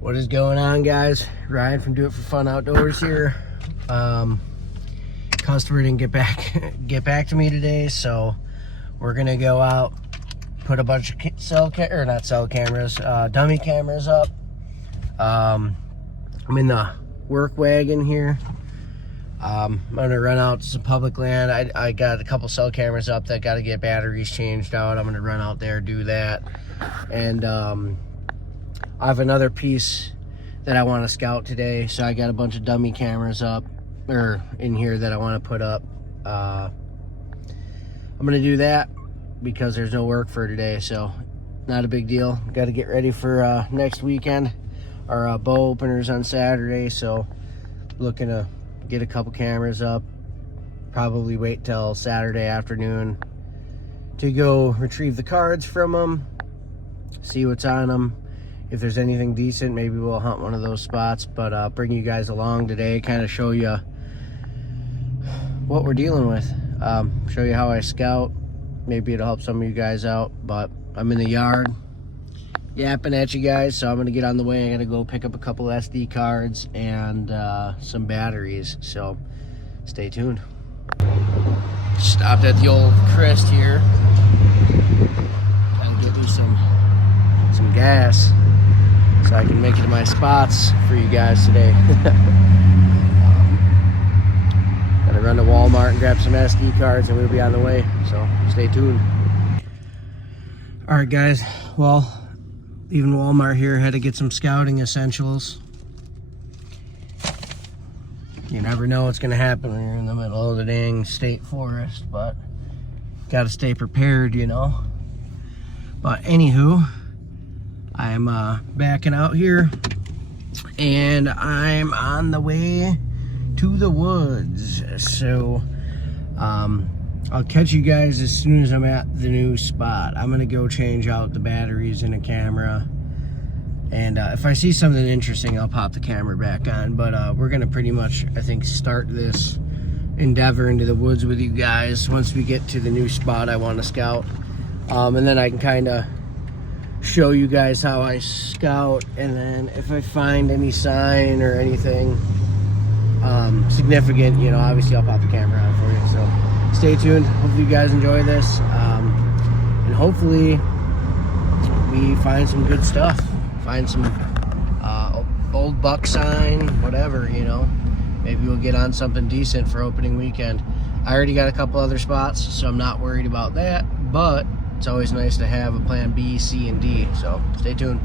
What is going on, guys? Ryan from Do It For Fun Outdoors here. Customer didn't get back to me today, so we're gonna go out, put a bunch of dummy cameras up. I'm in the work wagon here. I'm gonna run out to some public land. I got a couple cell cameras up that got to get batteries changed out. I'm gonna run out there, do that, and I have another piece that I want to scout today, so I got a bunch of dummy cameras up, or in here, that I want to put up. I'm gonna do that because there's no work for today, so not a big deal. Got to get ready for next weekend. Our bow openers on Saturday, so looking to get a couple cameras up. Probably wait till Saturday afternoon to go retrieve the cards from them, see what's on them. If there's anything decent, maybe we'll hunt one of those spots, but bring you guys along today, kind of show you what we're dealing with. Show you how I scout. Maybe it'll help some of you guys out, but I'm in the yard yapping at you guys, so I'm gonna get on the way. I gotta go pick up a couple SD cards and some batteries, so stay tuned. Stopped at the old Crest here. Gotta get me some gas so I can make it to my spots for you guys today. Gotta run to Walmart and grab some SD cards and we'll be on the way, so stay tuned. Alright guys, well, leaving Walmart here, had to get some scouting essentials. You never know what's gonna happen when you're in the middle of the dang state forest, but gotta stay prepared, you know. But anywho, I'm backing out here and I'm on the way to the woods. So I'll catch you guys as soon as I'm at the new spot. I'm gonna go change out the batteries in a camera, and if I see something interesting, I'll pop the camera back on. But we're gonna pretty much, I think, start this endeavor into the woods with you guys once we get to the new spot I want to scout, and then I can kind of show you guys how I scout, and then if I find any sign or anything significant, you know, obviously I'll pop the camera on for you. So stay tuned. Hopefully you guys enjoy this, and hopefully we find some good stuff, find some old buck sign, whatever, you know. Maybe we'll get on something decent for opening weekend. I already got a couple other spots, so I'm not worried about that, but it's always nice to have a plan B, C, and D, so stay tuned.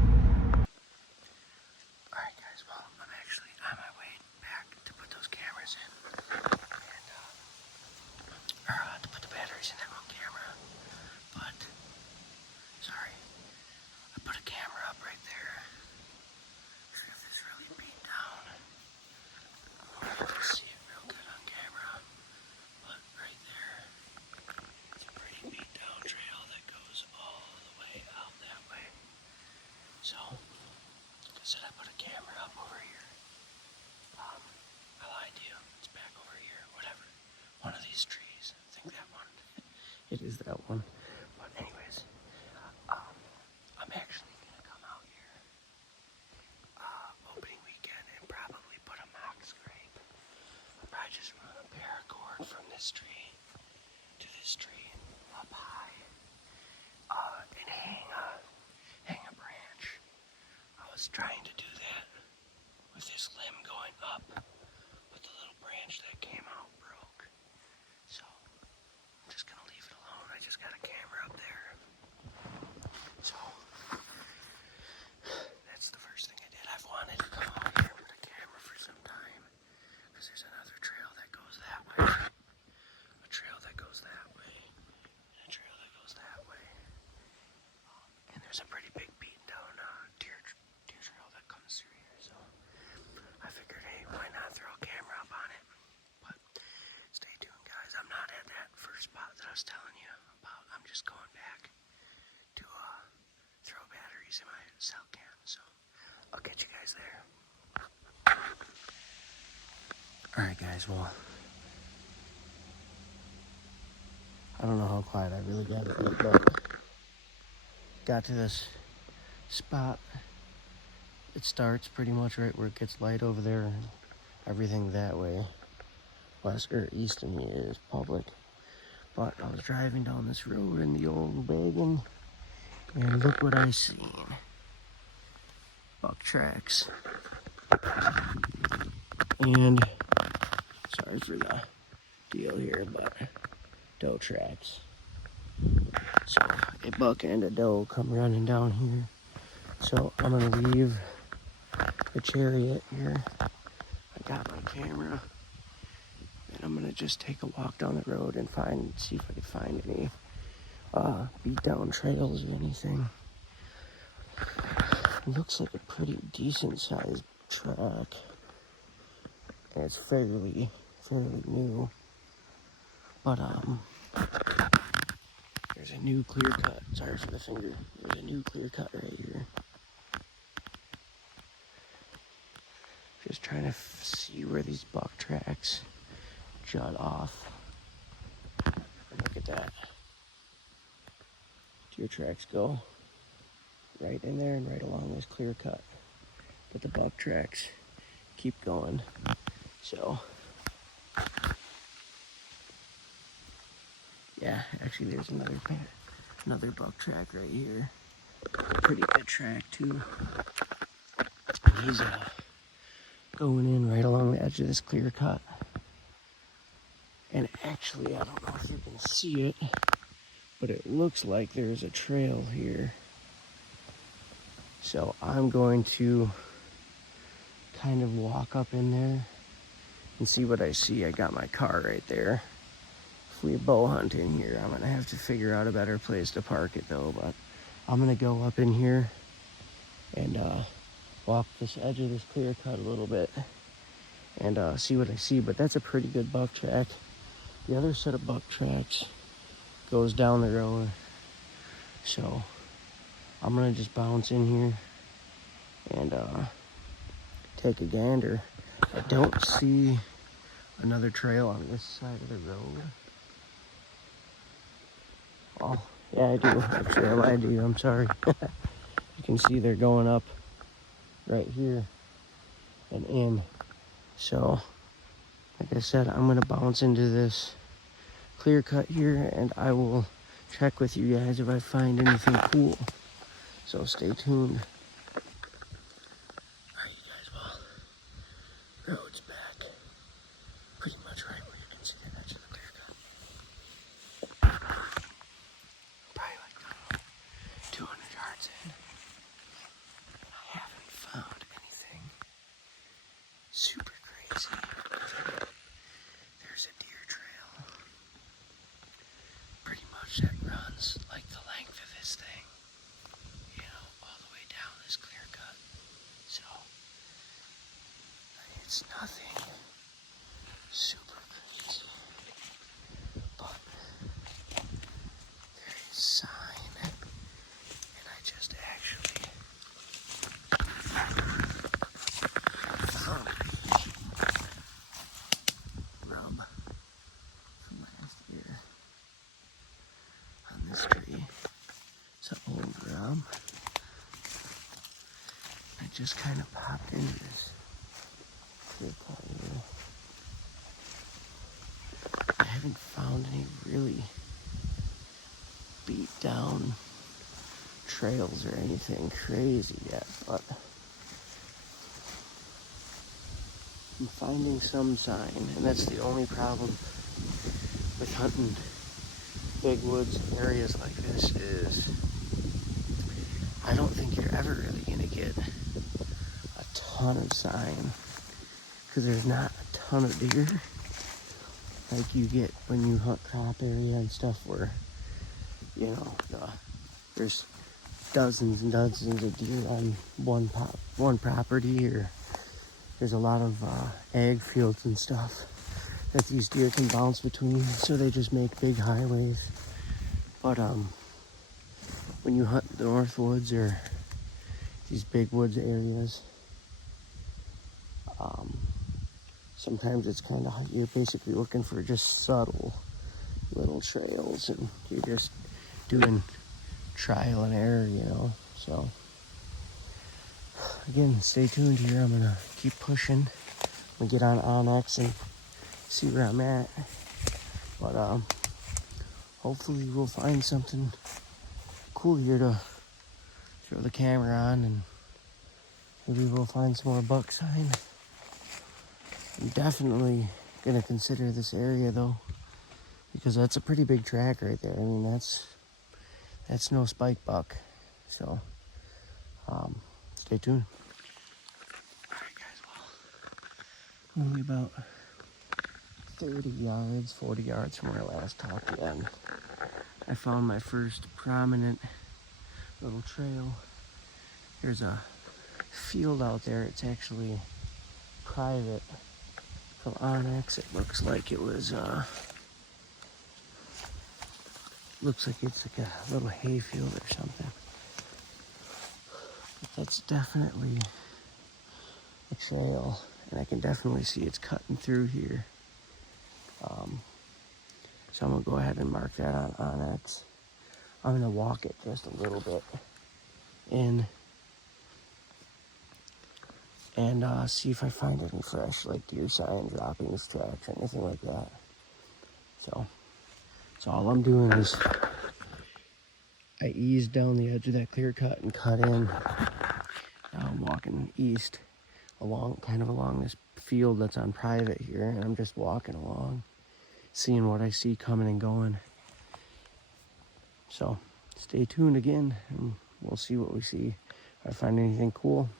Alright guys, well, I'm actually on my way back to put those cameras in, and, to put the batteries in that one camera, but, sorry, I put a camera up right there. See if this really beat down. I don't really see it real good on camera, but right there, it's a pretty beat down trail that goes all the way out that way. So, like I said, I put a camera up over here. I lied to you. It's back over here. Whatever. One of these trees. I think that one. It is that one. But anyways, I'm actually gonna come out here opening weekend and probably put a mock scrape. I'll probably just run a paracord from this tree to this tree up high, and hang a branch. I was trying to do that with this limb going up, but the little branch that came out broke. So I'm just gonna leave it alone. I just got a camera up there. So that's the first thing I did. I've wanted to come out here with a camera for some time, because there's another trail that goes that way, a trail that goes that way, and a trail that goes that way. And there's a pretty big beaten down deer trail that comes through here, so I figured, hey, why not throw a camera up on it? But stay tuned, guys. I'm not at that first spot that I was telling you about. I'm just going back to throw batteries in my cell cam, so I'll catch you guys there. Alright guys, well, I don't know how quiet I really got it, but got to this spot. It's it starts pretty much right where it gets light over there. Everything that way, west or east of me, is public. But I was driving down this road in the old wagon, and look what I seen. Buck tracks. And sorry for the deal here, but doe tracks. So a buck and a doe come running down here. So I'm gonna leave the chariot here. I got my camera, and I'm gonna just take a walk down the road and see if I can find any beat down trails or anything. It looks like a pretty decent sized track, and it's fairly new. But there's a new clear cut. Sorry for the finger. There's a new clear cut right here. Just trying to see where these buck tracks jut off. Look at that. Deer tracks go right in there and right along this clear cut. But the buck tracks keep going. So, yeah, actually there's another buck track right here. Pretty good track too. And he's going in right along the edge of this clear cut. And actually, I don't know if you can see it, but it looks like there's a trail here. So I'm going to kind of walk up in there and see what I see. I got my car right there. If we bow hunt in here, I'm gonna have to figure out a better place to park it though, but I'm gonna go up in here and walk this edge of this clear cut a little bit and see what I see. But that's a pretty good buck track. The other set of buck tracks goes down the road, so I'm gonna just bounce in here and take a gander. I don't see another trail on this side of the road. Oh, yeah, I do. Actually, I lied to you. I'm sorry. You can see they're going up right here and in. So, like I said, I'm gonna bounce into this clear cut here, and I will check with you guys if I find anything cool. So stay tuned. Alright, you guys, well, road's back. Pretty much right where you can see the edge of the clear cut. Probably like 200 yards in. I haven't found anything super crazy. There's a deer trail pretty much that runs like the length of this thing, you know, all the way down this clear cut. So it's nothing super crazy, but there is sign, and I just actually found a rub from last year on this tree. It's an old rub. I just kind of popped into this clear cut here. I haven't found any really beat down trails or anything crazy yet, but I'm finding some sign, and that's the only problem with hunting big woods areas like this is I don't think you're ever really gonna get a ton of sign because there's not a ton of deer like you get when you hunt crop area and stuff where, you know, there's dozens and dozens of deer on one property, or there's a lot of ag fields and stuff that these deer can bounce between, so they just make big highways. But when you hunt the North Woods or these big woods areas, sometimes it's kind of, you're basically looking for just subtle little trails, and you're just doing trial and error, you know. So Again, stay tuned here. I'm gonna keep pushing. I'm gonna get on Onyx and see where I'm at. But hopefully we'll find something cool here to throw the camera on, and maybe we'll find some more buck sign. I'm definitely gonna consider this area though, because that's a pretty big track right there. I mean, that's no spike buck. So stay tuned. Alright guys, well, only about 30 yards, 40 yards from where I last talked again, I found my first prominent little trail. There's a field out there. It's actually private from Onyx. It looks like it was looks like it's like a little hayfield or something. But that's definitely a trail, and I can definitely see it's cutting through here. So I'm gonna go ahead and mark that on Onyx. I'm gonna walk it just a little bit in and see if I find any fresh like deer sign, droppings, tracks, or anything like that. So all I'm doing is I ease down the edge of that clear cut and cut in. Now I'm walking east along this field that's on private here, and I'm just walking along, seeing what I see coming and going. So stay tuned again, and we'll see what we see. If I find anything cool,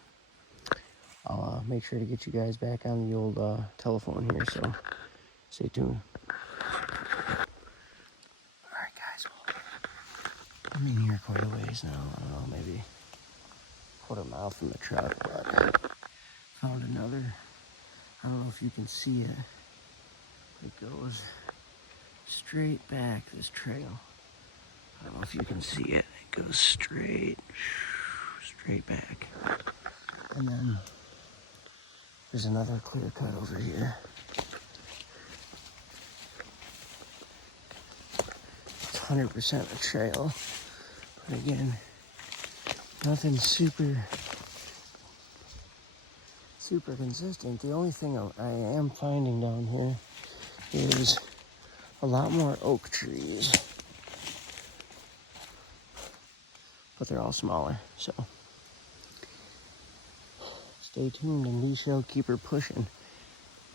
I'll make sure to get you guys back on the old telephone here, so stay tuned. Alright guys, well, I'm in here quite a ways now. I don't know, maybe a quarter mile from the truck, but found another. I don't know if you can see it. It goes straight back, this trail. I don't know if you can see it. It goes straight back. And then there's another clear cut over here. It's 100% a trail. But again, nothing super consistent. The only thing I am finding down here is a lot more oak trees. But they're all smaller, so stay tuned and we shall keep her pushing.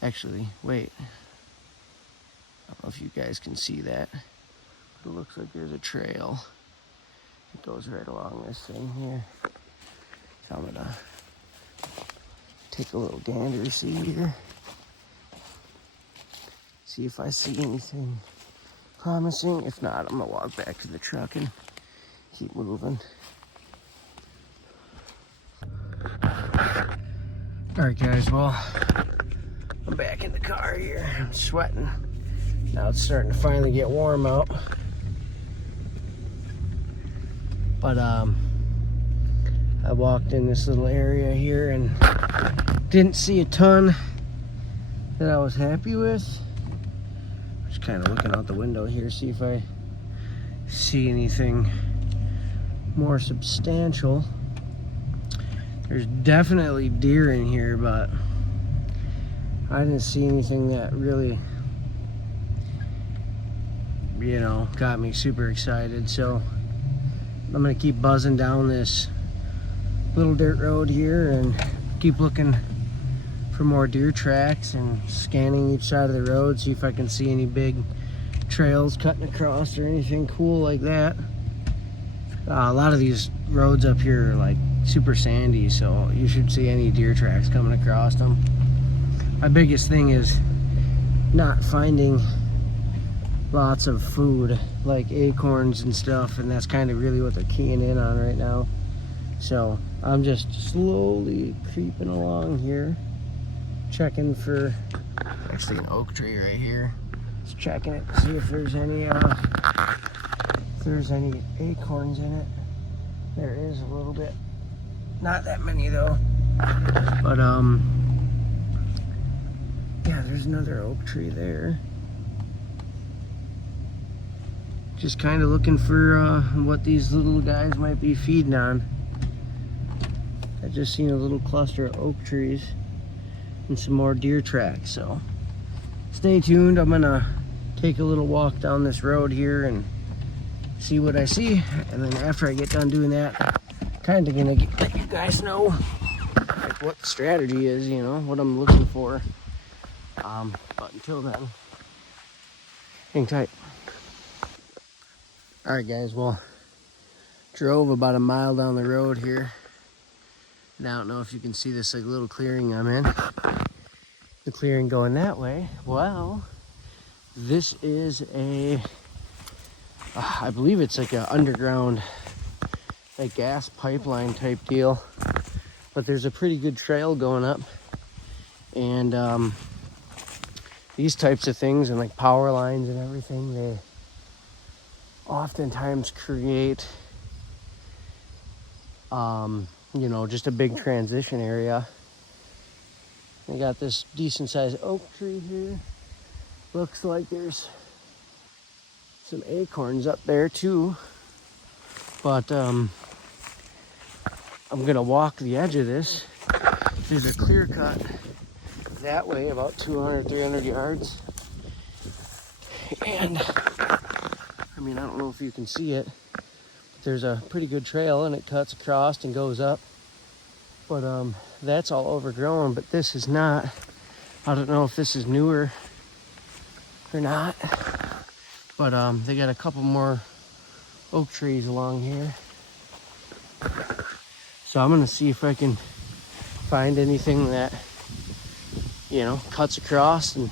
Actually, wait. I don't know if you guys can see that, but it looks like there's a trail. It goes right along this thing here. So I'm gonna take a little gander see here. See if I see anything promising. If not, I'm gonna walk back to the truck and keep moving. Alright guys, well, I'm back in the car here. I'm sweating. Now it's starting to finally get warm out. But I walked in this little area here and didn't see a ton that I was happy with. Just kind of looking out the window here, see if I see anything more substantial. There's definitely deer in here, but I didn't see anything that really, you know, got me super excited. So I'm gonna keep buzzing down this little dirt road here and keep looking for more deer tracks and scanning each side of the road, see if I can see any big trails cutting across or anything cool like that. A lot of these roads up here are like super sandy, so you should see any deer tracks coming across them. My biggest thing is not finding lots of food like acorns and stuff, and that's kind of really what they're keying in on right now. So I'm just slowly creeping along here, checking for actually an oak tree right here. Just checking it, see if there's any acorns in it. There is a little bit, not that many though, but yeah, there's another oak tree there. Just kind of looking for what these little guys might be feeding on. I just seen a little cluster of oak trees and some more deer tracks, so stay tuned. I'm gonna take a little walk down this road here and see what I see, and then after I get done doing that, kind of gonna let you guys know like what the strategy is, you know, what I'm looking for. But until then, hang tight. All right, guys. Well, drove about a mile down the road here, and I don't know if you can see this like little clearing I'm in. The clearing going that way. Well, this is a I believe it's like a underground like gas pipeline type deal, but there's a pretty good trail going up, and these types of things and like power lines and everything, they oftentimes create you know, just a big transition area. They got this decent sized oak tree here. Looks like there's some acorns up there too, but I'm gonna walk the edge of this. There's a clear cut that way about 200-300 yards, and I mean, I don't know if you can see it, but there's a pretty good trail and it cuts across and goes up, but that's all overgrown, but this is not. I don't know if this is newer or not, but they got a couple more oak trees along here, so I'm gonna see if I can find anything that, you know, cuts across and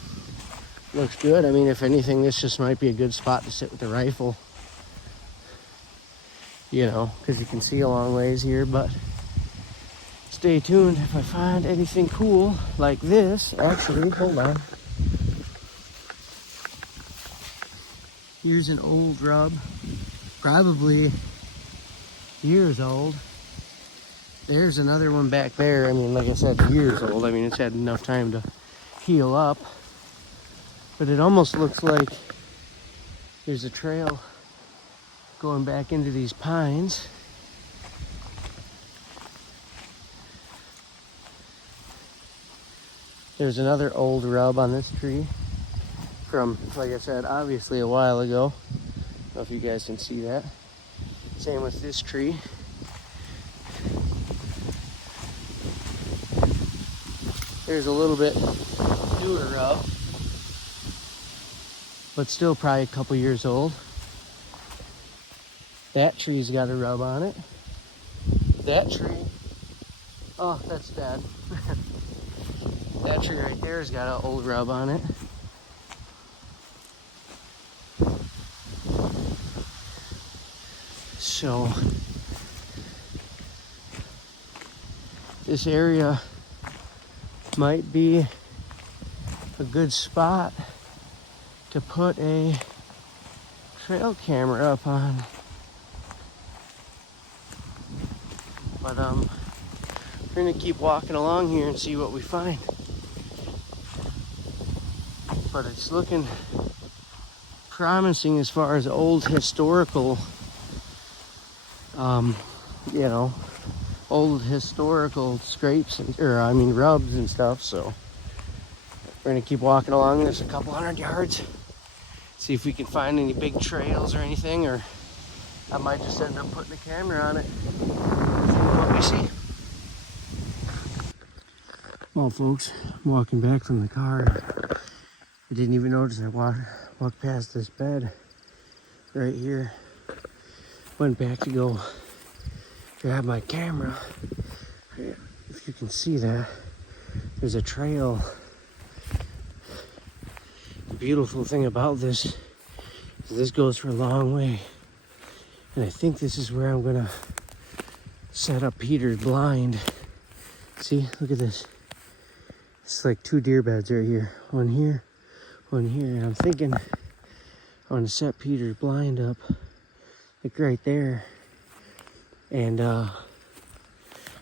looks good. I mean, if anything, this just might be a good spot to sit with the rifle, you know, because you can see a long ways here. But stay tuned if I find anything cool like this. Actually, hold on. Here's an old rub, probably years old. There's another one back there. I mean, like I said, years old. I mean, it's had enough time to heal up, but it almost looks like there's a trail going back into these pines. There's another old rub on this tree from, like I said, obviously a while ago. I don't know if you guys can see that. Same with this tree. There's a little bit newer rub, but still probably a couple years old. That tree's got a rub on it. That tree, oh, that's dead. That tree right there has got an old rub on it. So this area might be a good spot to put a trail camera up on. But we're gonna keep walking along here and see what we find. But it's looking promising as far as old historical, you know, old historical scrapes and, or I mean rubs and stuff. So we're gonna keep walking along. There's a couple hundred yards. See if we can find any big trails or anything, or I might just end up putting a camera on it. See what we see. Well, folks, I'm walking back from the car. I didn't even notice I walked past this bed right here. Went back to go grab my camera. If you can see that, there's a trail. The beautiful thing about this is this goes for a long way. And I think this is where I'm gonna set up Peter's blind. See, look at this. It's like two deer beds right here. One here, one here. And I'm thinking I want to set Peter's blind up like right there. And I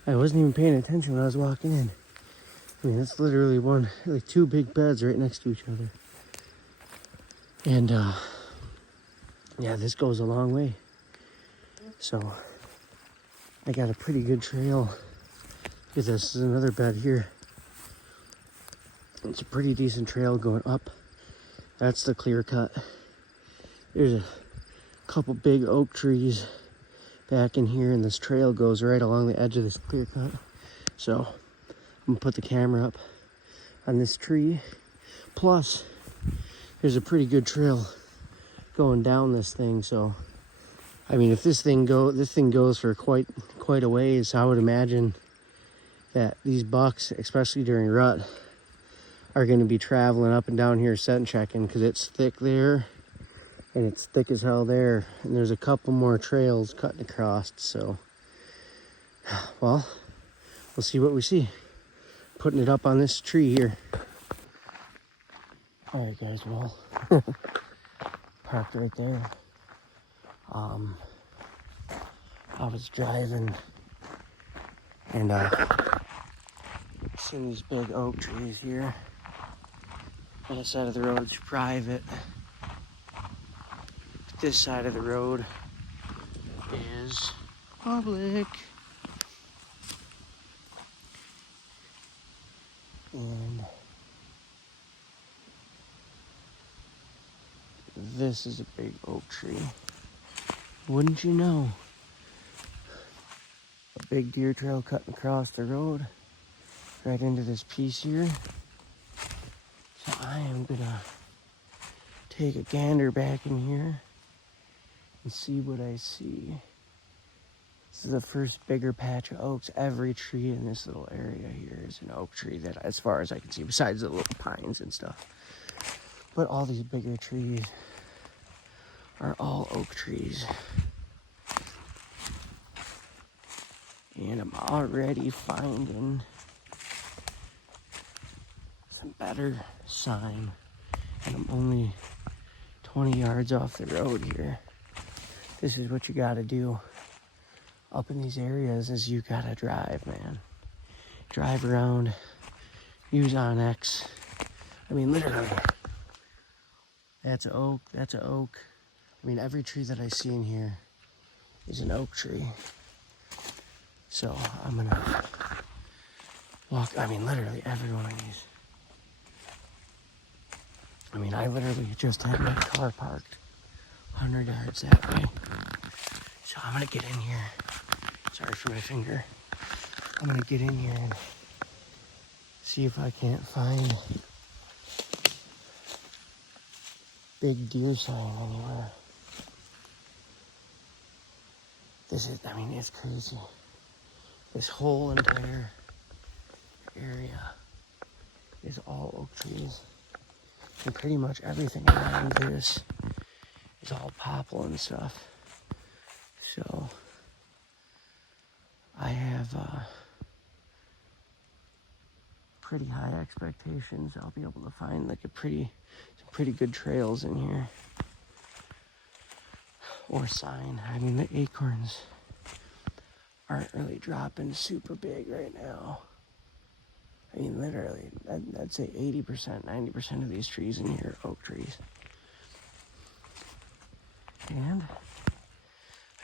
wasn't even paying attention when I was walking in. I mean, that's literally like two big beds right next to each other. And yeah, this goes a long way. So I got a pretty good trail This is another bed here. It's a pretty decent trail going up. That's the clear cut. There's a couple big oak trees back in here, and this trail goes right along the edge of this clear cut. So I'm gonna put the camera up on this tree. Plus, there's a pretty good trail going down this thing. So, I mean, if this thing goes for quite a ways, I would imagine that these bucks, especially during rut, are going to be traveling up and down here scent checking, because it's thick there and it's thick as hell there, and there's a couple more trails cutting across. So, well, we'll see what we see. Putting it up on this tree here. All right, guys, well, parked right there. I was driving and seen these big oak trees here. On the side of the road's private. This side of the road is public. And this is a big oak tree. Wouldn't you know? A big deer trail cutting across the road right into this piece here. So I am gonna take a gander back in here and see what I see. This is the first bigger patch of oaks. Every tree in this little area here is an oak tree, that, as far as I can see, besides the little pines and stuff. But all these bigger trees are all oak trees. And I'm already finding some better sign. And I'm only 20 yards off the road here. This is what you gotta do up in these areas, is you gotta drive, man. Drive around, use OnX. I mean, literally, that's an oak, that's an oak. I mean, every tree that I see in here is an oak tree. So I'm gonna walk, I mean, literally every one of these. I mean, I literally just had my car parked 100 yards that way. So I'm gonna get in here. Sorry for my finger. I'm gonna get in here and see if I can't find big deer sign anywhere. This is, I mean, it's crazy. This whole entire area is all oak trees. And pretty much everything around this is all poplar and stuff. So I have pretty high expectations. I'll be able to find like some pretty good trails in here. Or sign. I mean, the acorns aren't really dropping super big right now. I mean, literally, I'd say 80%, 90% of these trees in here are oak trees. And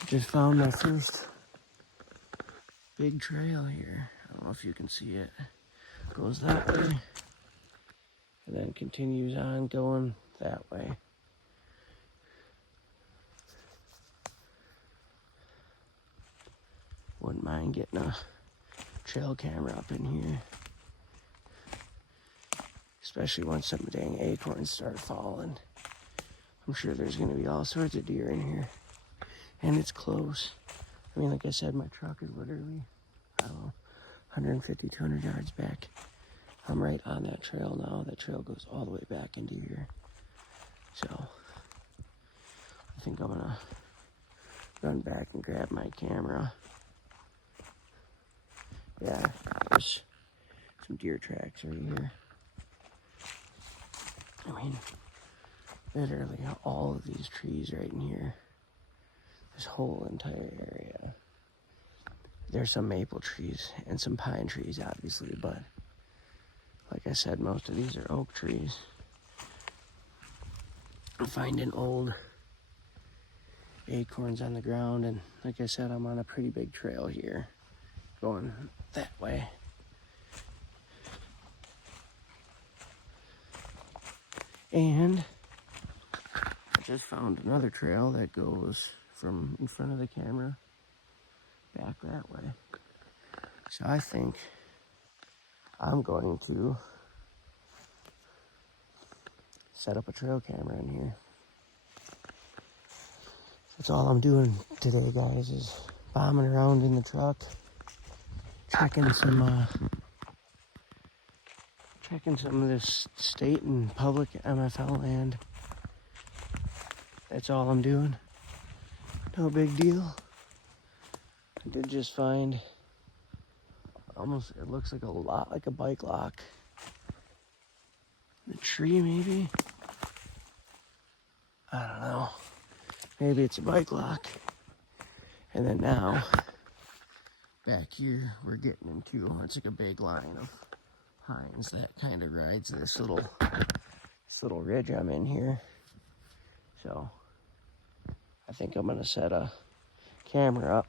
I just found my first big trail here. I don't know if you can see it. It goes that way and then continues on going that way. Wouldn't mind getting a trail camera up in here. Especially once some dang acorns start falling. I'm sure there's gonna be all sorts of deer in here. And it's close. I mean, like I said, my truck is literally, I don't know, 150, 200 yards back. I'm right on that trail now. That trail goes all the way back into here. So, I think I'm gonna run back and grab my camera. Yeah, there's some deer tracks right here. I mean, literally all of these trees right in here. This whole entire area. There's some maple trees and some pine trees, obviously, but like I said, most of these are oak trees. I'm finding old acorns on the ground, and like I said, I'm on a pretty big trail here going that way. And I just found another trail that goes from in front of the camera back that way. So I think I'm going to set up a trail camera in here. That's all I'm doing today, guys, is bombing around in the truck, checking some of this state and public MFL land. That's all I'm doing. No big deal. I did just find it looks like a lot like a bike lock. The tree, maybe? I don't know. Maybe it's a bike lock. And then now, back here, we're getting into, it's like a big line of pines that kind of rides this little ridge I'm in here. So, I think I'm gonna set a camera up.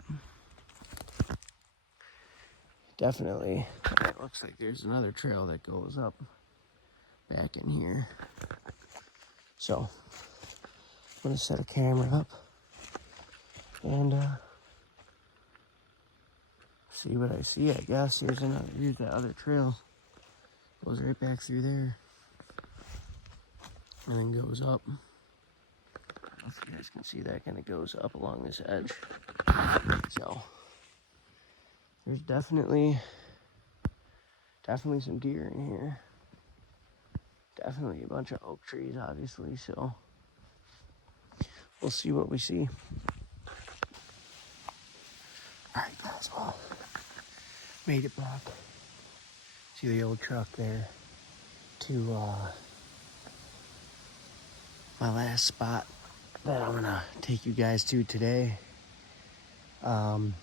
Definitely, it looks like there's another trail that goes up back in here. So, I'm gonna set a camera up and see what I see. I guess here's the other trail. Goes right back through there and then goes up. I don't know if you guys can see that, kind of goes up along this edge. So there's definitely some deer in here. Definitely a bunch of oak trees, obviously, so we'll see what we see. Alright guys, well, made it back to the old truck there to my last spot that I'm gonna take you guys to today. I'm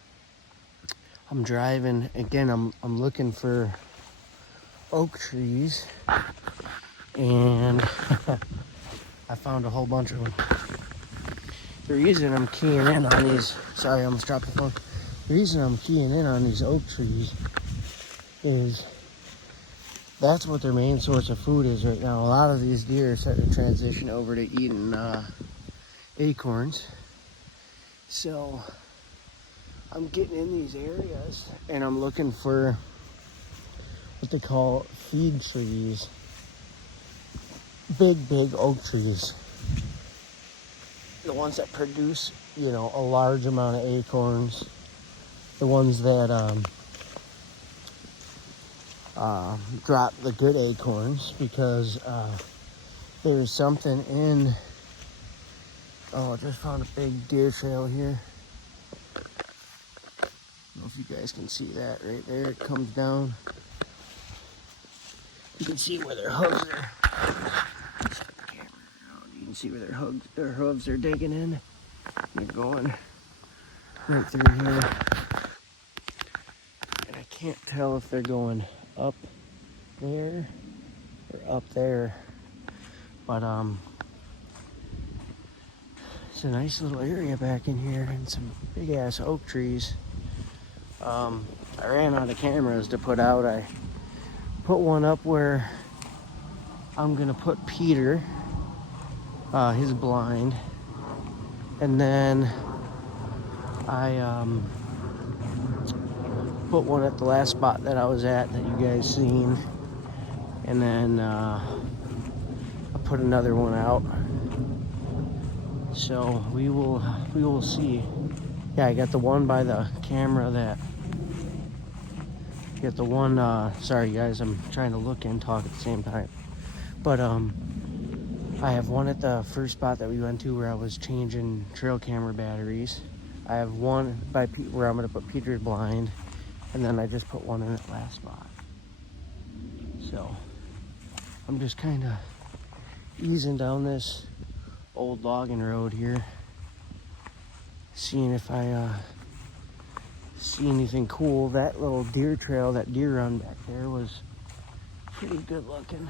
driving again. I'm looking for oak trees, and I found a whole bunch of them. The reason I'm keying in on these, sorry, I almost dropped the phone. The reason I'm keying in on these oak trees is that's what their main source of food is right now. A lot of these deer are starting to transition over to eating acorns. So I'm getting in these areas and I'm looking for what they call feed trees. Big oak trees. The ones that produce, a large amount of acorns. The ones that drop the good acorns, because there's something in, I just found a big deer trail here. I don't know if you guys can see that right there. It comes down. You can see where their hooves are. You can see where their hooves are digging in. They're going right through here. And I can't tell if they're going up there or up there, but it's a nice little area back in here and some big ass oak trees. I ran out of cameras to put out. I put one up where I'm gonna put Peter, his blind, and then I put one at the last spot that I was at that you guys seen, and then I put another one out. So we will see. Yeah, I got the one by the camera got the one, sorry guys, I'm trying to look and talk at the same time. But I have one at the first spot that we went to where I was changing trail camera batteries. I have one by where I'm gonna put Peter's blind. And then I just put one in that last spot. So I'm just kind of easing down this old logging road here, seeing if I see anything cool. That little deer trail, that deer run back there was pretty good looking.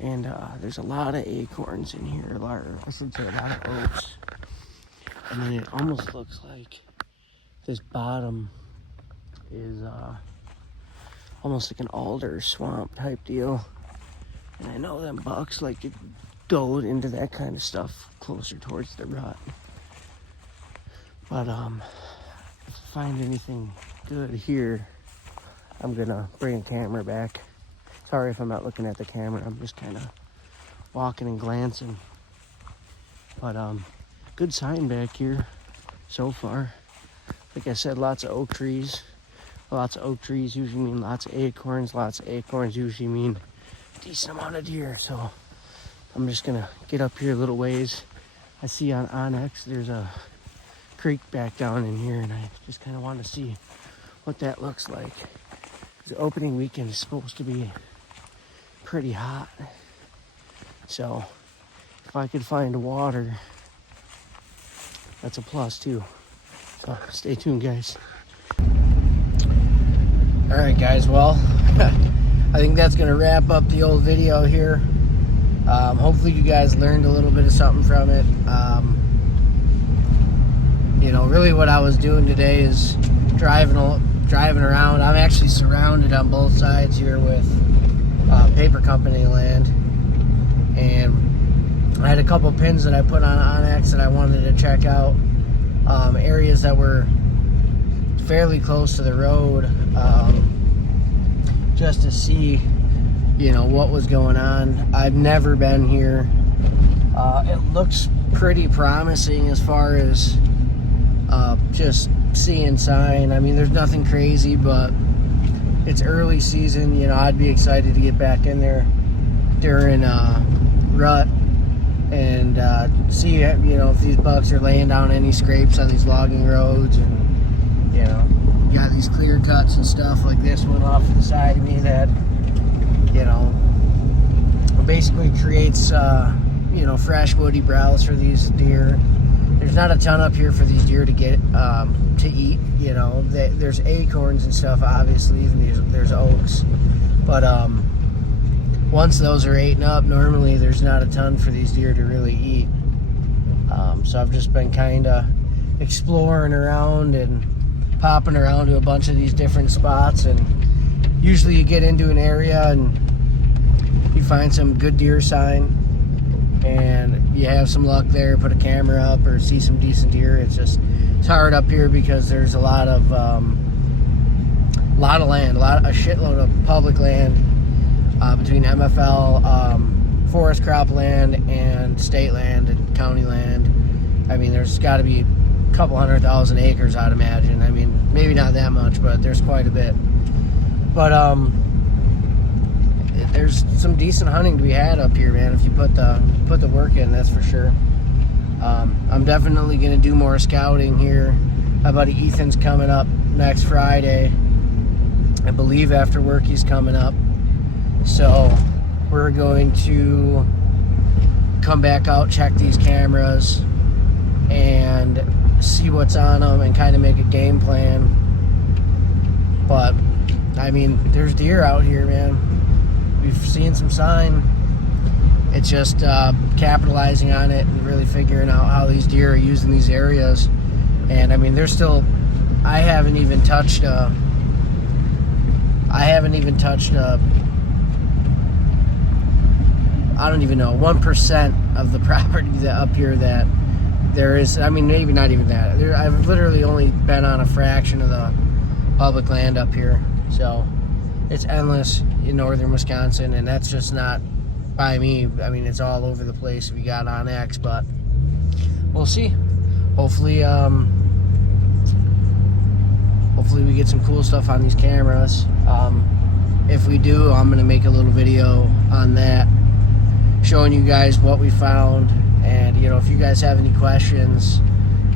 And there's a lot of acorns in here, I should say a lot of oaks. And then it almost looks like this bottom is almost like an alder swamp type deal. And I know them bucks like to go into that kind of stuff closer towards the rut. But if I find anything good here, I'm gonna bring a camera back. Sorry if I'm not looking at the camera, I'm just kind of walking and glancing. But good sign back here so far. Like I said, lots of oak trees. Lots of oak trees usually mean lots of acorns. Lots of acorns usually mean a decent amount of deer. So I'm just gonna get up here a little ways. I see on Onyx there's a creek back down in here, and I just kind of want to see what that looks like. The opening weekend is supposed to be pretty hot, so if I could find water, that's a plus too. So stay tuned, guys. All right, guys, well, I think that's gonna wrap up the old video here. Hopefully you guys learned a little bit of something from it. You know, really what I was doing today is driving around. I'm actually surrounded on both sides here with paper company land, and I had a couple pins that I put on Onyx that I wanted to check out, areas that were fairly close to the road, just to see, you know, what was going on. I've never been here. It looks pretty promising as far as just seeing sign. I mean, there's nothing crazy, but it's early season. You know, I'd be excited to get back in there during rut and see, you know, if these bucks are laying down any scrapes on these logging roads. And, you know, you got these clear cuts and stuff like this one off to the side of me that, you know, basically creates, you know, fresh woody browse for these deer. There's not a ton up here for these deer to get to eat. You know, there's acorns and stuff, obviously, and there's oaks. But once those are eaten up, normally there's not a ton for these deer to really eat. So I've just been kind of exploring around and popping around to a bunch of these different spots. And usually you get into an area and you find some good deer sign, and you have some luck there, put a camera up or see some decent deer. It's hard up here because there's a lot of land, a shitload of public land between MFL, forest crop land, and state land and county land. I mean, there's got to be a couple 100,000 acres, I'd imagine. I mean, maybe not that much, but there's quite a bit. But there's some decent hunting to be had up here, man, if you put the work in, that's for sure. I'm definitely going to do more scouting here. My buddy Ethan's coming up next Friday. I believe after work he's coming up. So we're going to come back out, check these cameras, and see what's on them and kind of make a game plan. But, I mean, there's deer out here, man. We've seen some sign. It's just capitalizing on it and really figuring out how these deer are using these areas. And I mean, there's still, I haven't even touched I don't even know, 1% of the property that up here that there is. I mean, maybe not even that. I've literally only been on a fraction of the public land up here. So it's endless in northern Wisconsin, and that's just not by me. I mean, it's all over the place if you got Onyx, but we'll see. Hopefully we get some cool stuff on these cameras. If we do, I'm gonna make a little video on that, showing you guys what we found. And, you know, if you guys have any questions,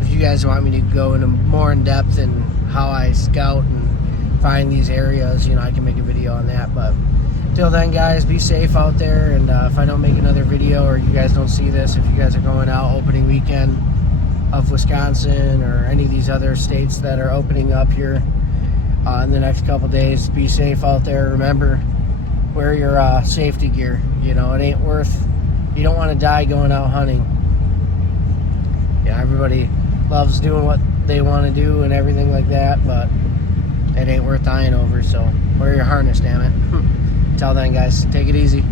if you guys want me to go into more in depth in how I scout and find these areas, you know, I can make a video on that. But till then, guys, be safe out there. And if I don't make another video, or you guys don't see this, if you guys are going out opening weekend of Wisconsin or any of these other states that are opening up here in the next couple days, be safe out there. Remember, wear your safety gear. You know, it ain't worth, you don't want to die going out hunting. Yeah, everybody loves doing what they want to do and everything like that, but it ain't worth dying over. So wear your harness, damn it. Till then, guys, take it easy.